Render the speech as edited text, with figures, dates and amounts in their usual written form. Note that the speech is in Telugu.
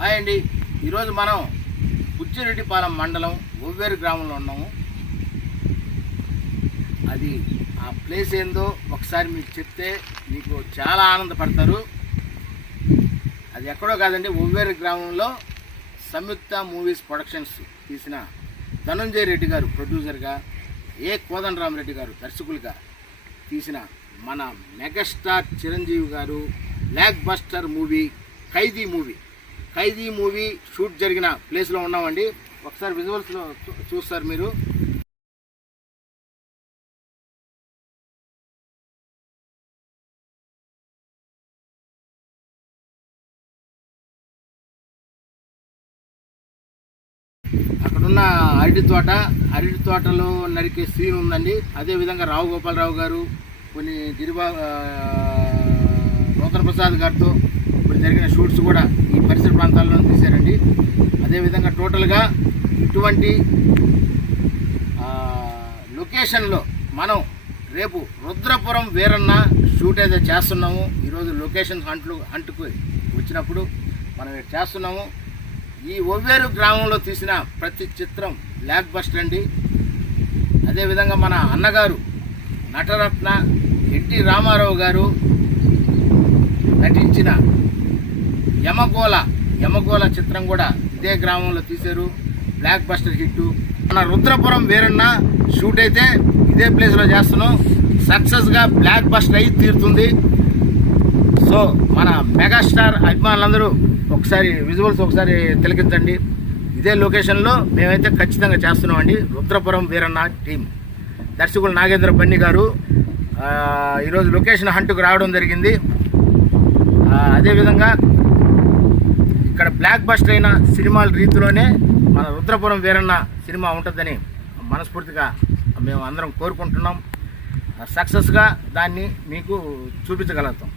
హాయ్ అండి. ఈరోజు మనం బుచ్చిరెడ్డిపాలెం మండలం ఒవ్వేరు గ్రామంలో ఉన్నాము. అది ఆ ప్లేస్ ఏందో ఒకసారి మీకు చెప్తే మీకు చాలా ఆనందపడతారు. అది ఎక్కడో కాదండి, ఒవ్వేరు గ్రామంలో సంయుక్త మూవీస్ ప్రొడక్షన్స్ తీసిన ధనంజయ రెడ్డి గారు ప్రొడ్యూసర్గా, కోదండరామరెడ్డి గారు దర్శకులుగా తీసిన మన మెగాస్టార్ చిరంజీవి గారు బ్లాక్ బస్టర్ మూవీ ఖైదీ మూవీ షూట్ జరిగిన ప్లేస్లో ఉన్నామండి. ఒకసారి విజువల్స్లో చూస్తారు మీరు. అక్కడున్న అరటి తోటలో నరికే సీన్ ఉందండి. అదేవిధంగా రావు గోపాలరావు గారు కొన్ని నూతన ప్రసాద్ గారితో ఇప్పుడు జరిగిన షూట్స్ కూడా ఈ పరిసర ప్రాంతాల్లో తీశారండి. అదేవిధంగా టోటల్గా ఇటువంటి లొకేషన్లో మనం రేపు రుద్రపురం వీరన్న షూట్ అయితే చేస్తున్నాము. ఈరోజు లొకేషన్ హంట్కు వచ్చినప్పుడు మనం చేస్తున్నాము. ఈ ఒవ్వేరు గ్రామంలో తీసిన ప్రతి చిత్రం బ్లాక్ బస్టర్ అండి. అదేవిధంగా మన అన్నగారు నటరత్న ఎన్టీ రామారావు గారు నటించిన యమగోళ చిత్రం కూడా ఇదే గ్రామంలో తీశారు. Block buster hit. మన రుద్రపురం వీరన్న షూట్ అయితే ఇదే ప్లేస్లో చేస్తున్నాం. సక్సెస్గా బ్లాక్ బస్టర్ అయి తీరుతుంది. సో మన మెగాస్టార్ అభిమానులందరూ ఒకసారి విజువల్స్ ఒకసారి తిలకించండి. ఇదే లొకేషన్లో మేమైతే ఖచ్చితంగా చేస్తున్నామండి. రుద్రపురం వీరన్న టీం దర్శకులు నాగేంద్ర బన్ని గారు ఈరోజు లొకేషన్ హంట్కు రావడం జరిగింది. అదేవిధంగా ఇక్కడ బ్లాక్ బస్టర్ అయిన సినిమాల రీతిలోనే మన రుద్రపురం వీరన్న సినిమా ఉంటుందని మనస్ఫూర్తిగా మేము అందరం కోరుకుంటున్నాం. సక్సెస్గా దాన్ని మీకు చూపించగలుగుతాం.